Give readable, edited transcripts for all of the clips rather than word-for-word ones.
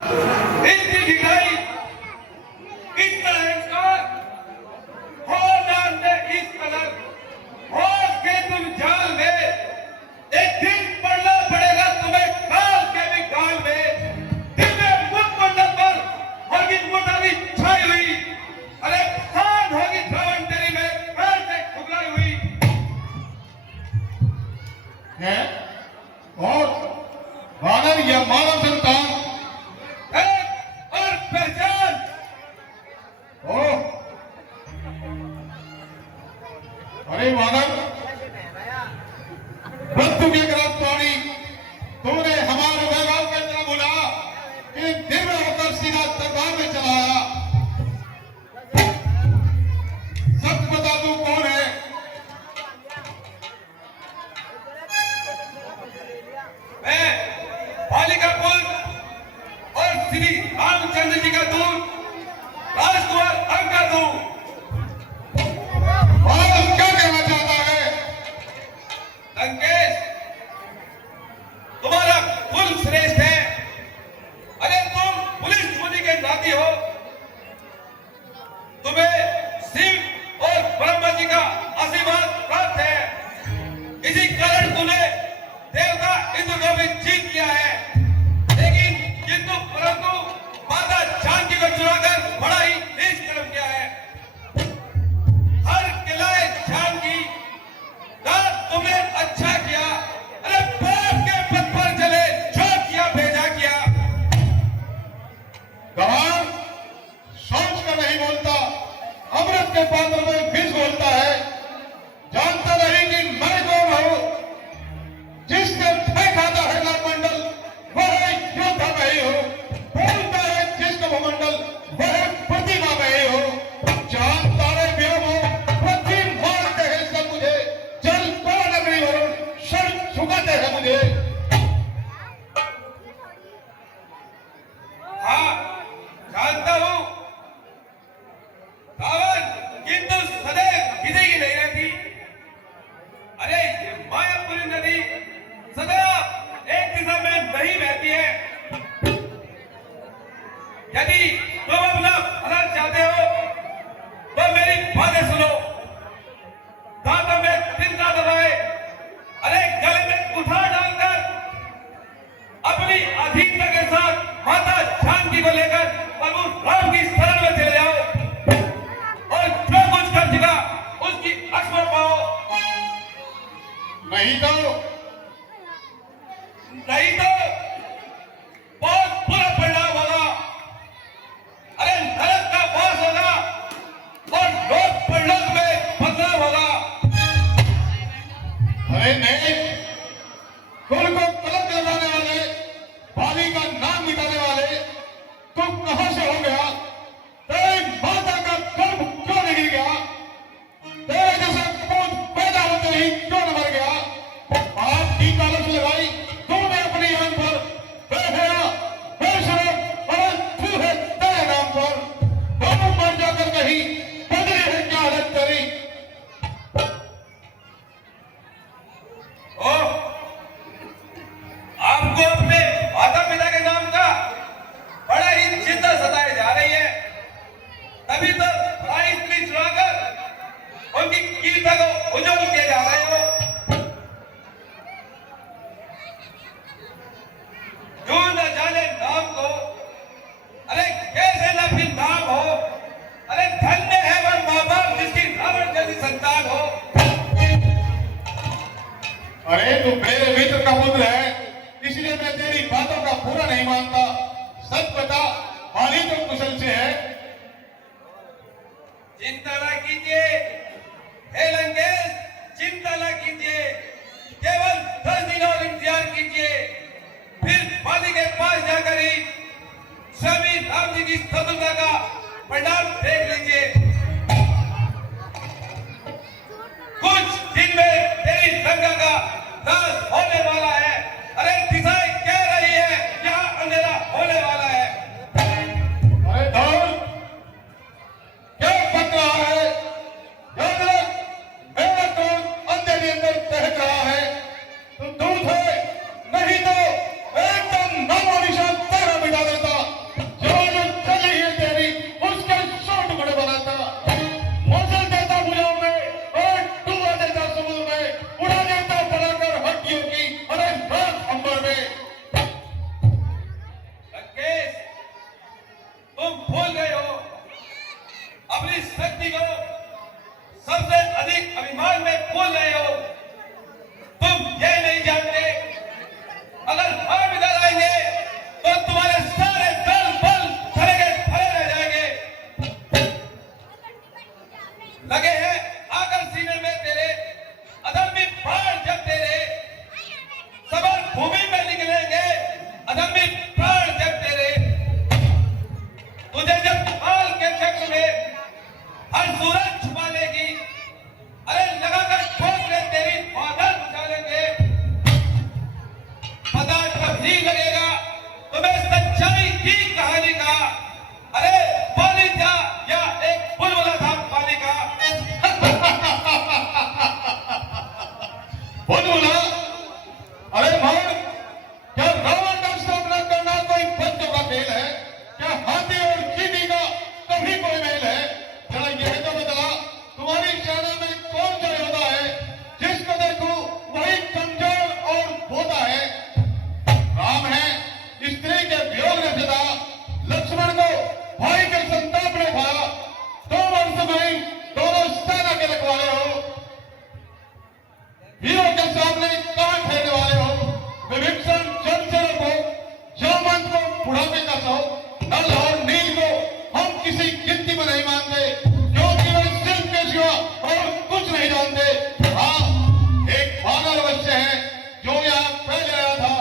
इतनी ढिलाई, इतना अहंकार, हो जानते इस कदर, हो के तुम जाल में, एक दिन पड़ना पड़ेगा तुम्हें काल के भी काल में, दिल में मुखमंडल पर होगी मोटाली छाई हुई, अरे खान होगी धवन तेरी में पैर से ठुकराई हुई है। और वानर या मानव संतान और पहचान। ओ अरे वानर, बंधु के गिरफ्तारी तूने हमारे वैभव के तरह बोला कि दिव्य होकर सीधा दरबार में चलाया। सच बता तू कौन है? मैं बालिका पुत्र और श्री रामचंद्र जी का दूत राजकुमार अंगद हूं। और क्या कहना चाहता है? लंकेश, तुम्हारा कुल श्रेष्ठ है। अरे तुम पुलिस मुनि के नाती हो, तुम्हें शिव और ब्रह्मा जी का आशीर्वाद प्राप्त है। इसी कारण तूने देवता इंद्र को भी जीत लिया है। लेकिन किंतु परंतु माता जानकी को चुराकर बड़ा ही नीच कर्म किया है। हर किलाए जानकी का तुमने अच्छा किया, अरे पाप के पथ पर चले जो किया भेजा किया। गवार सोच कर नहीं बोलता, अमृत के पात्र में विष बोलता है। जानता नहीं कि मैं कौन हूं। जिसने फेंका था है मंडल वह योद्धा में ही हो, बोलता है जिसका भूमंडल वह प्रतिमा में ही हो। चांद तारे व्योम हो, पृथ्वी मारते हैं सब मुझे, जल कौन अग्नि वरुण शर सुखाते हैं मुझे। हाँ, जानता हूं रावण, किंतु सदैव किसी की नहीं रहती। अरे ये मायापुरी नदी सदा एक दिशा में नहीं बहती है। यदि तुम अपना भला चाहते हो तो मेरी बातें सुनो। दांतों में तिनका दबाए, अरे गले में उठा डालकर अपनी अधीनता के साथ माता जानकी को लेकर प्रभु राम की शरण में चले जाओ और जो कुछ कर चुका उसकी अक्सर पाओ। नहीं तो बहुत बुरा परिणाम होगा। अरे नरक का वास होगा और लोक परलोक में बदलाव होगा। अरे नहीं, कुल को कलंक लगाने वाले, बाली का नाम मिटाने वाले तू कहां से हो गया? तेरी माता का गर्भ क्यों नहीं गया? तेरे जैसा कपूत पैदा होते ही क्यों न मर गया? आपकी कालच लगाई तूने अपनी आन पर, बेहया बेशरम और तू है तेरे नाम पर। दोनों मर जाकर कहीं बदली है क्या हालत तेरी? ओ, आपको अपने माता पिता के नाम का बड़ा ही चिंता सताई जा रही है। तभी तो पराई स्त्री चुराकर उनकी कीर्ति को उज्जवल किए जा रहे हो। जो न जाने नाम को, अरे कैसे न फिर नाम हो। अरे धन्य है वह माँ बाप जिसकी रावण जैसी संतान हो। अरे तू मेरे मित्र का पुत्र है, इसलिए मैं तेरी बातों का पूरा नहीं मानता। सच बता, बाली तो कुशल से है? चिंता न कीजिए हे लंकेश, चिंता न कीजिए। केवल 10 दिन और इंतजार कीजिए, फिर बाली के पास जाकर ही स्वामी राम जी की स्तुति का परिणाम देख लीजिए। कुछ दिन में तेरी गंगा का नाश होने वाला है। अरे दिशाएं कह रही है यहाँ अंधेरा होने वाला है। अरे धौल, क्या बक रहा है? याद रख, मेरा कौन अंधेरे अंदर तहक रहा है। तू दूध है, नहीं तो एकदम नामो निशान तेरा मिटा देता। हो, नल और नील को हम किसी गिनती में नहीं मानते, क्योंकि वे सिर्फ के सिवा और कुछ नहीं जानते। हाँ, एक पागल अवश्य है जो यहाँ पहले आया था,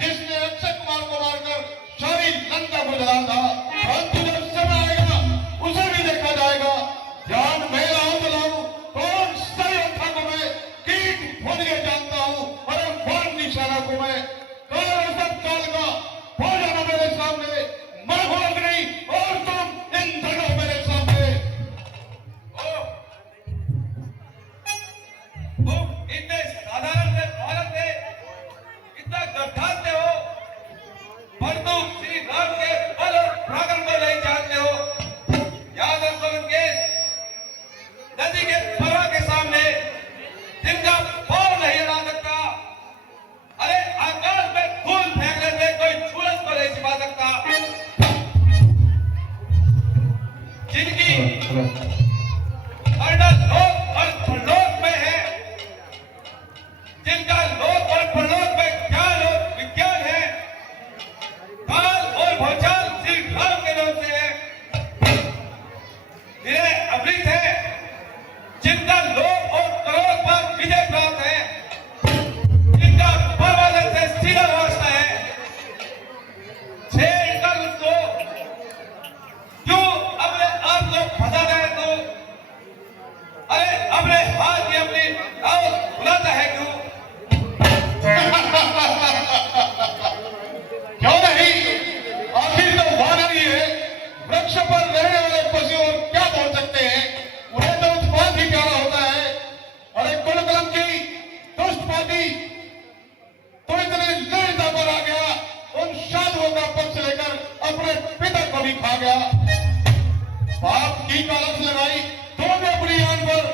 जिसने अक्षय कुमार को मारकर सारी लंका को जला था, परंतु जब समय आएगा उसे भी देखा जाएगा। जान मेरा हो तो लाऊं, कौन सारी अखा को मैं कीट भून के जानता हूँ, और बाण निशाना को मैं काल सब काल का हो जाना मेरे सामने। मैं हूं अग्नि और तुम इन दोनों मेरे सामने। तुम इतने साधारण से भारत में इतना गर्दाते हो, पर तुम श्री राम के बल और पराक्रम को नहीं जानते हो। याद रखो लंकेश, नदी के प्रवाह के सामने जिनका पांव नहीं अड़ा सकता, अरे आकाश में फूल फेंकने से कोई सूरज को नहीं छिपा सकता, जिनकी अड़ल लोक और परलोक में है, जिनका लोक और परलोक में ज्ञान और विज्ञान है, काल और भूचाल श्री राम के नाम से है, जिन्हें अमृत है, जिनका लोक और क्रोध पर विजय प्राप्त है, जिनका परवादन से सीधा वास्ता है, छेड़ कर उसको क्यों अपने आप को फंसा रहे तो, अरे अपने हाथ में अपनी दावत बुलाता है क्यों? क्यों नहीं? आखिर तो वानर ही है। वृक्ष पर रहने वाले पशु और क्या बोल सकते हैं? उन्हें तो उत्पाद ही प्यारा होता है। अरे कुलकलम की दुष्ट पार्टी तो इतने निर्दयता पर आ गया, उन साधुओं का पक्ष लेकर अपने पिता को भी खा गया। बाप की कलश लगाई तूने अपनी जान पर,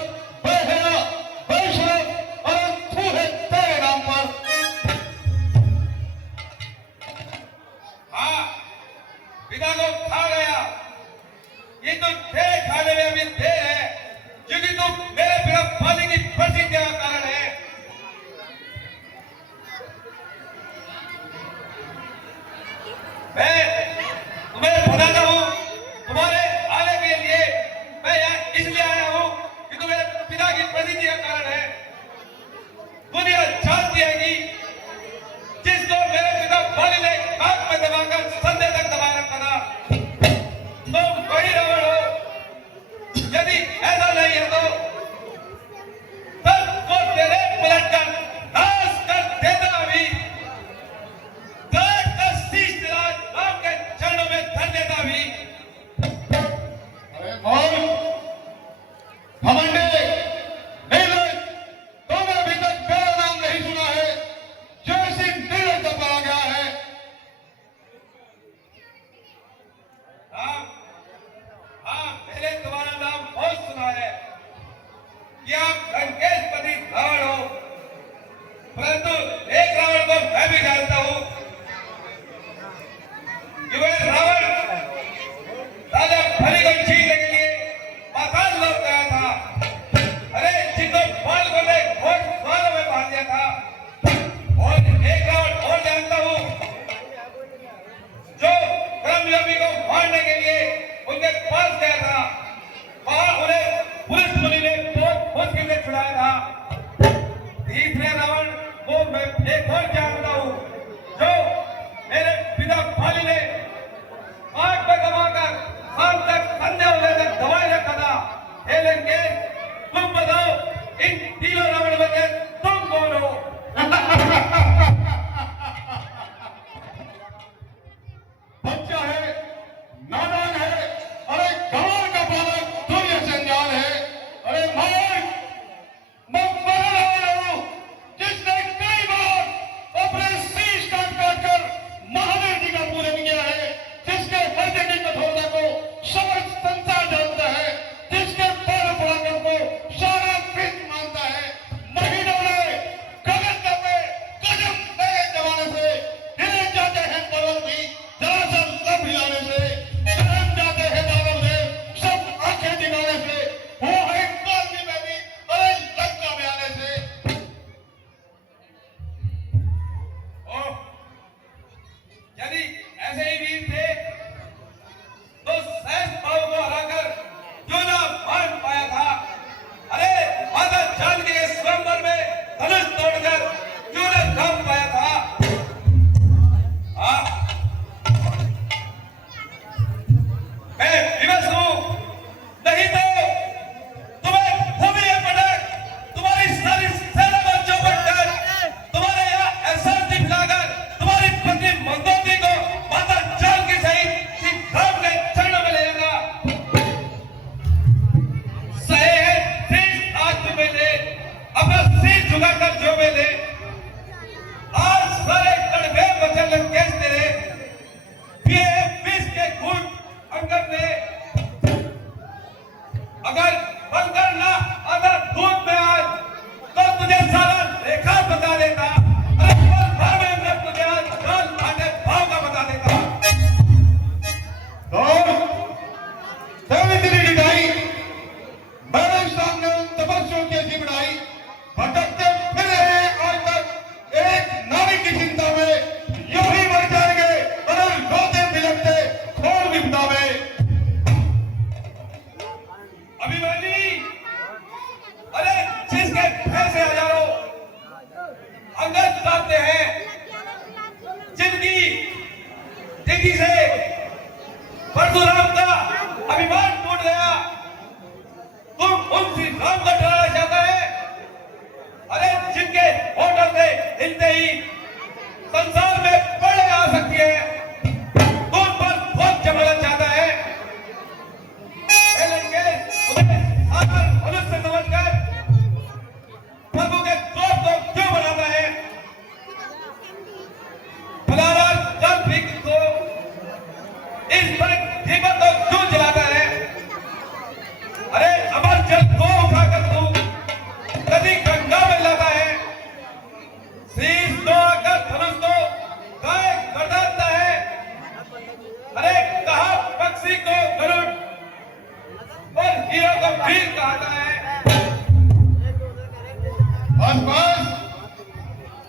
बेहया, बेशरम और थू है तेरे नाम पर। हाँ, पिता को खा गया, ये तो तेरे खाने में अभी देर है, क्योंकि तुम मेरे बिना फांसी की फांसी का कारण है। मैं तुम्हें बताता हूँ, तुम्हारे आने के लिए मैं यहाँ इसलिए आया हूँ कि तुम मेरे पिता की प्रसिद्धि का कारण है। दुनिया जानती है कि जिसको मेरे पिता बाली ने आंख में दबाकर संदेह तक दबाए रखा था, तुम वही रावण हो। यदि ऐसा नहीं है तो सबको तेरे पलटकर नाश कर देता अभी, का शीश तेरा राम के चरणों में धर देता अभी। अरे कौन घमंडी, नीरज, तुमने अभी तक मेरा नाम नहीं सुना है, जो इसी नीरज से पड़ा गया है। हाँ, हाँ, मैंने तुम्हारा नाम बहुत सुना है कि आप लंकेशपति रावण हो, परंतु एक रावण को मैं भी जानता हूँ कि वह रावण राजा बलि को छीनने के लिए पाताल लोक गया था। अरे जिनको बाल को ले घोट द्वारों में बांध दिया था। और एक रावण और जानता हूँ जो ब्रह्मयोगी को मारने के लिए उनके पास गया था, वहां उन्हें पुलिस मुनि ने बहुत मुश्किल से छुड़ाया था। तीसरे रावण को मैं एक और जानता हूँ जो मेरे पिता बाली ने आग में दबाकर शाम तक संध्या होने तक दबाए रखा था। हे लंकेश, तुम बताओ इन तीनों रावण में से तुम कौन हो? बच्चा है, नादान है, अरे गंवार का बालक दुनिया से अनजान है। अरे मैं मरने वाला हूं, जिसने कई बार शंकर ने अगर बनकर ना अगर दूध में आज तो तुझे सारा रेखा बता देता। अरे पल भर में मैं तुझे आज दाल भाटे भाव का बता देता। और तेरी तेरी डिगाई मेरे सामने उन तपस्वियों की ऐसी बढ़ाई भटकते फिर रहे आज तक एक नारी की चिंता में यूं ही मर जाएंगे। अरे रोते बिलखते खोल विपदा में। अभिमानी अरे जिसके पैसे हजारों अंगद लाते हैं जिनकी जिंदगी से परशुराम का अभिमान टूट गया तुम उन श्री राम को डराना चाहता है। अरे जिनके होटल से हिलते ही संसार में बड़े आ सकती है तुम पर बहुत जमाना चाहता है। मनुष्य समझकर प्रभु के क्रोध को क्यों बनाता है। फलाना जल भी को इस पर दीपक को क्यों जलाता है। अरे अमर जल को उठाकर तू नदी गंगा में लाता है। शीश तो आकर धनुष तो गाय बरदाता है। अरे कहा पक्षी को गरुड़ और हीरो को वीर कहता है। बस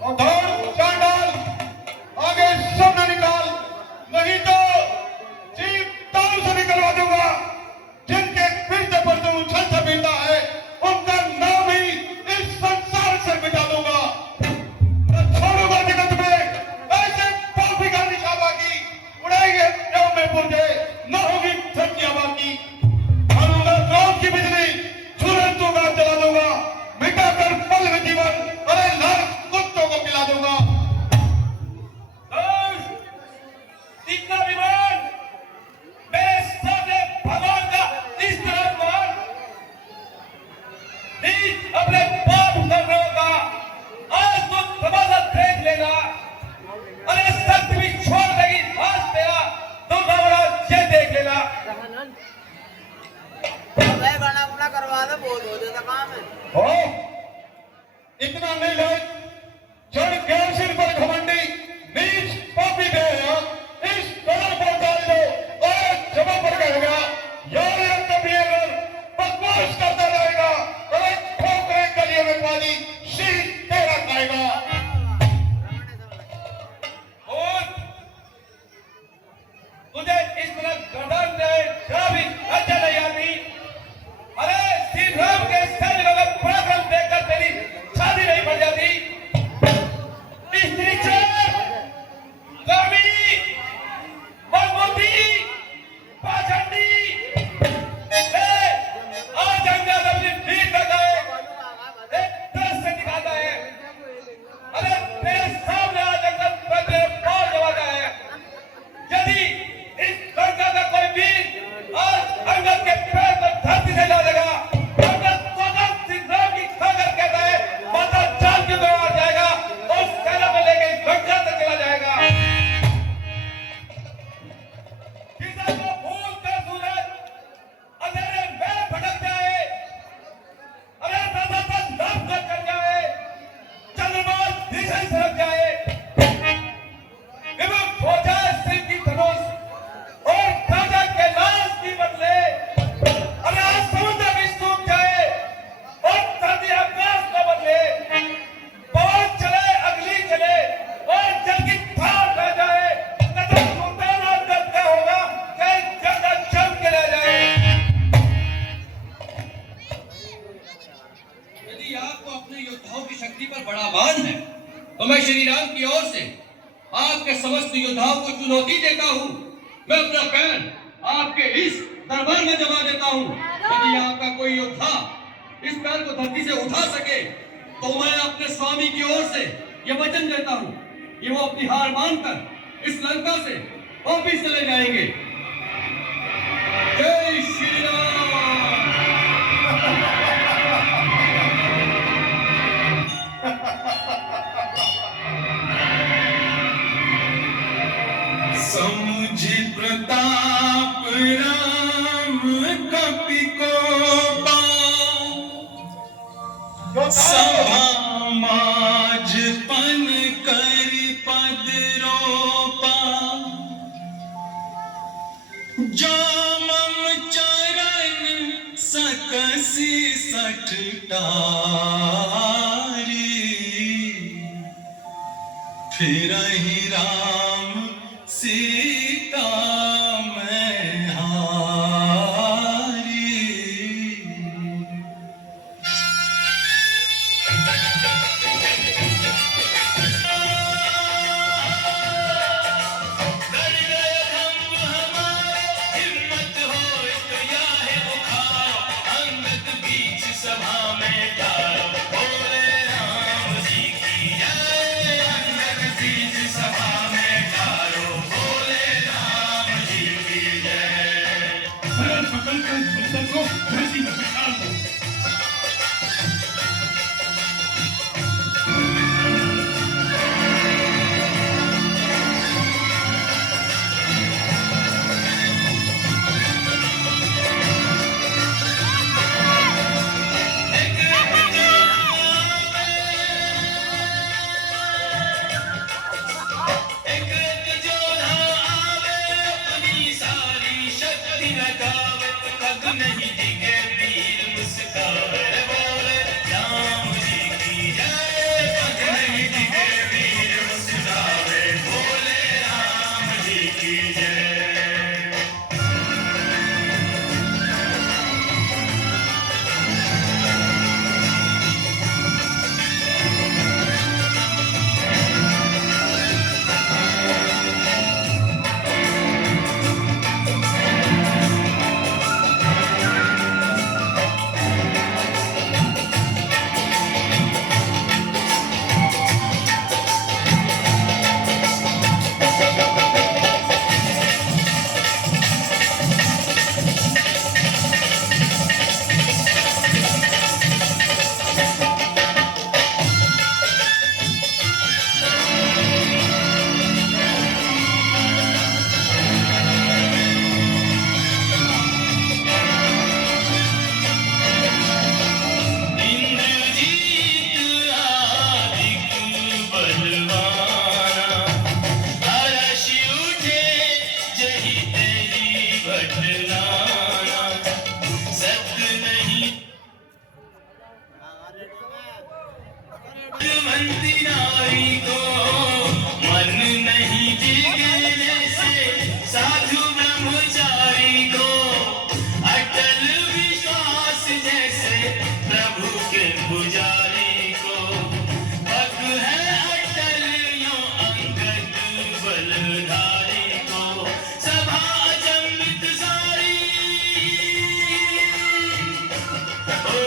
और दौड़ चांडाल आगे सामने निकाल नहीं तो जीप तालू से निकलवा दूंगा। जिनके पीछे पर तू उछल से पीता है उनका नाम ही इस संसार से मिटा दूंगा। मैं छोड़ूंगा जगत में ऐसे पापी का निशाबा की उड़ाएंगे प्रेम में पुरजे न होगी धरतियां बाकी। मारूंगा क्रोध की बिजली सूरज दूंगा जला दूंगा मिटा कर पल में जीवन अरे लाख कुत्तों को पिला दूंगा। इतना विमान मेरे सामने भगवान का इस तरह मान नीच अपने पाप कर्मों का आज तो तमाशा देख लेना। अरे सत्य भी छोड़ देगी आज तेरा तो बड़ा ये देख लेना। गाना गुना करवा दो बहुत हो जाता काम है। हो इतना नहीं ले जड़ गैर सिर पर घमंडी नीच पापी दे इस कदर पर डाल दो और जमा पर कहेगा यार ये कभी अगर बकवास करता रहेगा अरे ठोकरे गलियों में पानी शीत तेरा खाएगा। और तुझे इस तरह गर्दन दे जरा भी लज्जा नहीं आती। अरे श्री राम के सैनिकों का पराक्रम देखकर तेरी शादी नहीं बन जाती। स्त्री गर्मी मजबूती पाखंडी आज अंगद अपनी वीर लगाए एक तरह से दिखाता है। अरे तेरे सामने आज अंगद बदले पार जमाता है। यदि इस लंका का कोई वीर आज अंगद के पैर पर धरती से ला देगा अंगद स्वतः श्री राम की ताकत कहता है माता चाल के द्वारा आ जाएगा और सेना में लेके लंका तक चला जाएगा। किसान को भूल कर सूरज अंधेरे में भटक जाए। अरे दादा तक नाम कर जाए चंद्रमा दिशा सरक जाए विमुख हो जाए शिव की धनुष और राजा के लाश की बदले। अरे आज समुद्र भी सूख जाए और धरती आकाश न बदले। पवन चले अगली चले और जल की धार रह जाए न तो सुल्तान और दर्द क्या होगा चाहे जगह जम के रह जाए। यदि आपको अपने योद्धाओं की शक्ति पर बड़ा मान है तो मैं श्री राम की ओर से आपके समस्त योद्धाओं को चुनौती देता हूँ। मैं अपना पैर आपके इस दरबार में जमा देता हूँ। यदि आपका कोई योद्धा इस पैर को धरती से उठा सके तो मैं अपने स्वामी की ओर से ये वचन देता हूँ कि वो अपनी हार मानकर इस लंका से वापिस चले जाएंगे। जय श्री राम। समझ प्रताप पिकोपा समाजपन करि पद रोपा जो मम चरण सकसी सठटारी फिरहि राम सीता मैं हारी गड़ गए खंभ हमारे हिम्मत हो तो या है उखाओ अंगद बीच सभा में डालो बोले राम जी की जय अंगद बीच सभा में डालो बोले राम जी की जय सरल पकड़ कर इस बंदर को धरती में बिठा दो। एक एक जोधा आवे अपनी सारी शक्ति लगावे पग नहीं दिखे वीर मुस्कावे बोले राम जी की जय पग नहीं दिखे वीर मुस्कावे बोले राम जी की जय इंद्रजीत आदिक बलवाना हर्ष उठे जही तेरी भटनाना सत्य नहीं मंती नारी को मन नहीं जिगरे से साधु ब्रह्मचारी को अटल विश्वास जैसे प्रभु के पुजारी को पग है अटल यो अंगद बलधारी को सभा अचंभित सारी ओ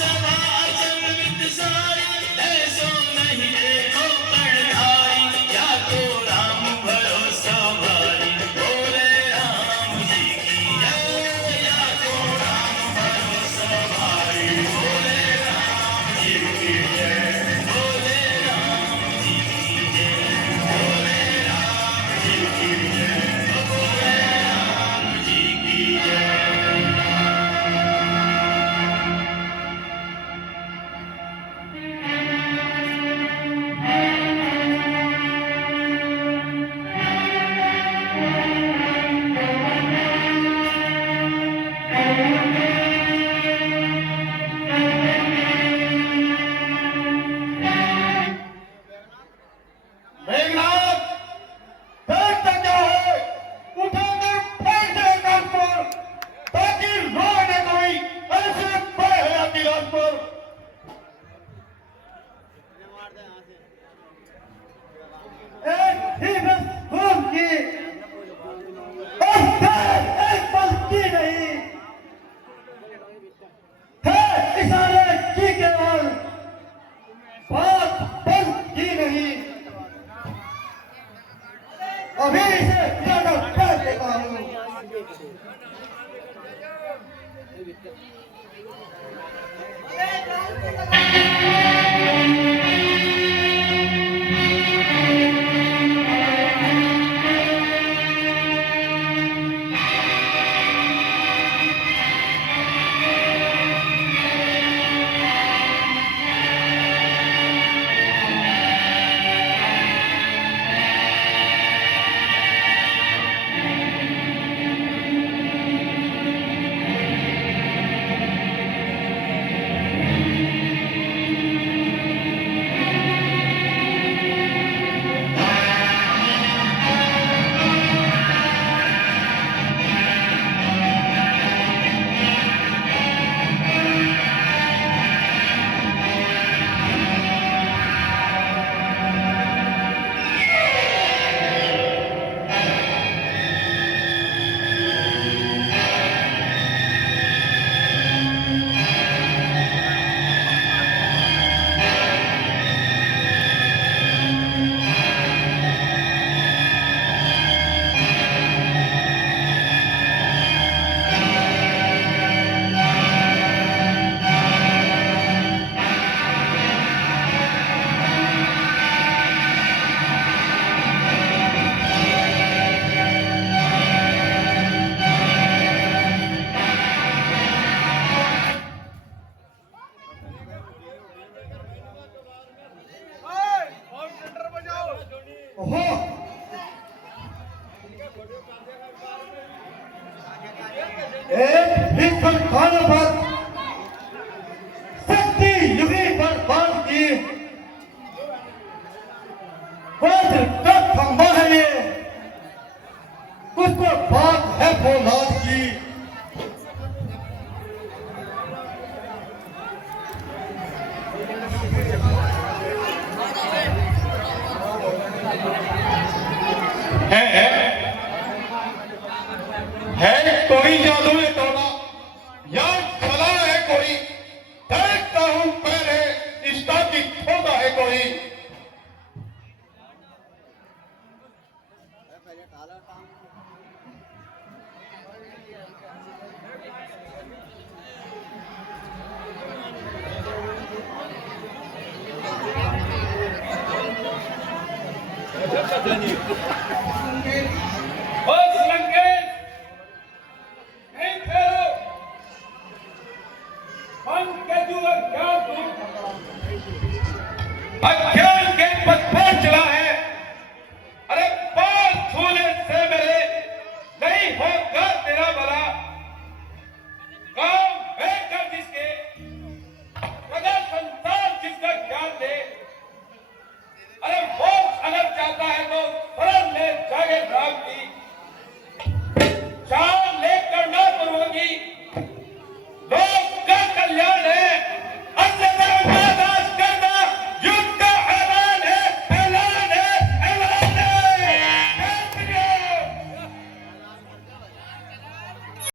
सभा अचंभित सारी ऐसो नहीं देखो प्रणधारी या तो राम भरोसा भारी बोले राम जी की जय या तो राम भरोसा भारी बोले राम जी की जय बोले राम जी की जय बोले राम जी की जय बोले राम जी की जय मेघनाथ देखता क्या है उठाकर फेंक दे कान पर ताकि रोए न कोई ऐसे बड़े हयाती रात पर एक ही बस खून की एक पल की नहीं है इशारे की केवल बात बस की नहीं अभी इसे उठाकर फेंक देता हूँ एक भीषण खाने पर शक्ति युगी पर बांध की वज्र का खंभा है ये, कुछ तो बात है फौलाद की। है कोई जादू में टोना या खला है कोई, देखता हूं पहले इसका की खोदा है कोई। बस लंकेश नहीं फेरो मन के जुए क्या तू अज्ञान के पथ पर चला है। अरे पाल छूने से मेरे नहीं होगा तेरा भला। काम है कर जिसके सदा संसार जिसका ज्ञान दे